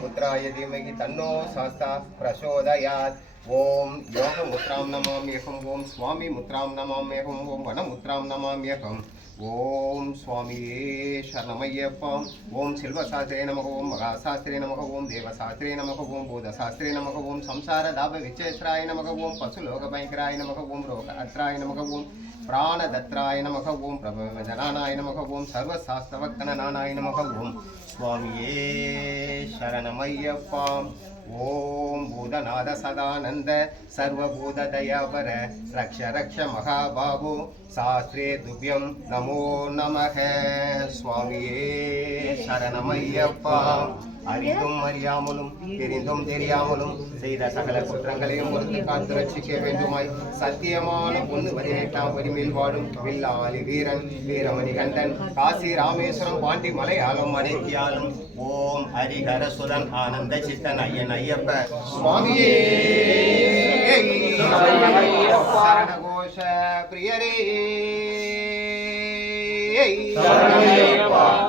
पुत्राय धीमहि तन्नो शास्ता प्रचोदयात्। ओम योग मुद्रां नमाम्यहम् ओम स्वामी मुद्रां नमाम्यहम् ओम वन मुद्रां नमाम्यहम् ओम स्वामी शरणमय्यप्पम् ओम शिल्पशास्त्रे नमः ओम महाशास्त्रे नमः ओम देवशास्त्रे नमः ओम बोधशास्त्रे नमः ओम संसार दाभ विचेश्वराय नमः ओम पशुलोकभयंकराय नमः ओम रोगहत्राय नमः ओम प्राणदत्राय नमः ओम प्रभवजनानाय नमः ओम सर्वशास्त्रवक्तनानाय नमः ओम स्वामी शरणमय्यप्पम् ओम भूतनाथ सदानंद सर्वभूत दयावर रक्ष रक्ष महाबाहु शास्त्रे तुभ्यं नमो नमः स्वामी शरणमय्यप्पा அறிந்தும் அறியாமலும் தெரிந்தும் தெரியாமலும் செய்த சகல குற்றங்களையும் பொறுத்து காத்து ரட்சிக்க வேண்டுமாய் சத்தியமான பொண்ணு 18ஆம் வரிமேல் வாழும் வில்லாளி வீரன் வீரமணி கண்டன் காசி ராமேஸ்வரம் பாண்டி மலையாளம் அனைத்தியாலும் ஓம் ஹரிஹர சுதன் ஆனந்த சித்தன் ஐயன் ஐயப்ப சுவாமியே சரணகோஷ பிரியரே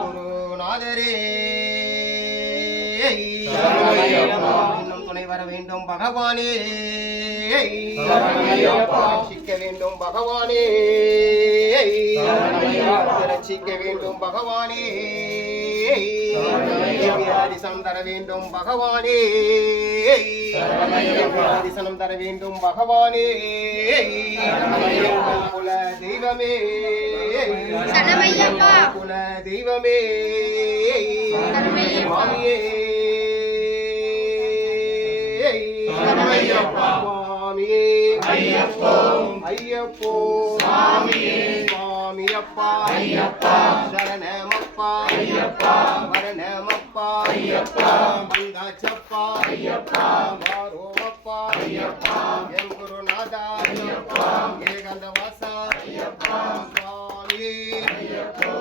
குருநாதரே துணை வர வேண்டும் பகவானே ரட்சிக்க வேண்டும் பகவானே ரட்சிக்க வேண்டும் பகவானே தரிசனம் தர வேண்டும் பகவானே தரிசனம் தர வேண்டும் பகவானே குல தெய்வமே குல தெய்வமே சுவாமியே சுவாமியே ஐயப்போ ஐயப்போ சுவாமியே சுவாமியப்பா ஐயப்பா சரணமப்பா ஐயப்பா வரணமப்பா ஐயப்பா வந்தாச்சப்பா ஐயப்பா வாரோமப்பா ஐயப்பா என் குருநாதா ஐயப்பா ஏகாந்தவாசா ஐயப்பா சுவாமியே ஐயப்போ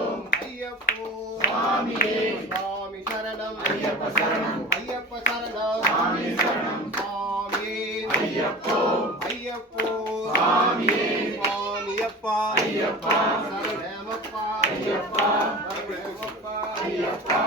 ஐயப்போ சுவாமியே சுவாமி சரணம் ஐயப்ப சரணம் ஐயப்ப சரணம் சுவாமி சரணம் சுவாமியே ஐயப்போ ஐயப்போ சுவாமியே சுவாமியப்பா ஐயப்பா சரணமப்பா ஐயப்பா வரணமப்பா ஐயப்பா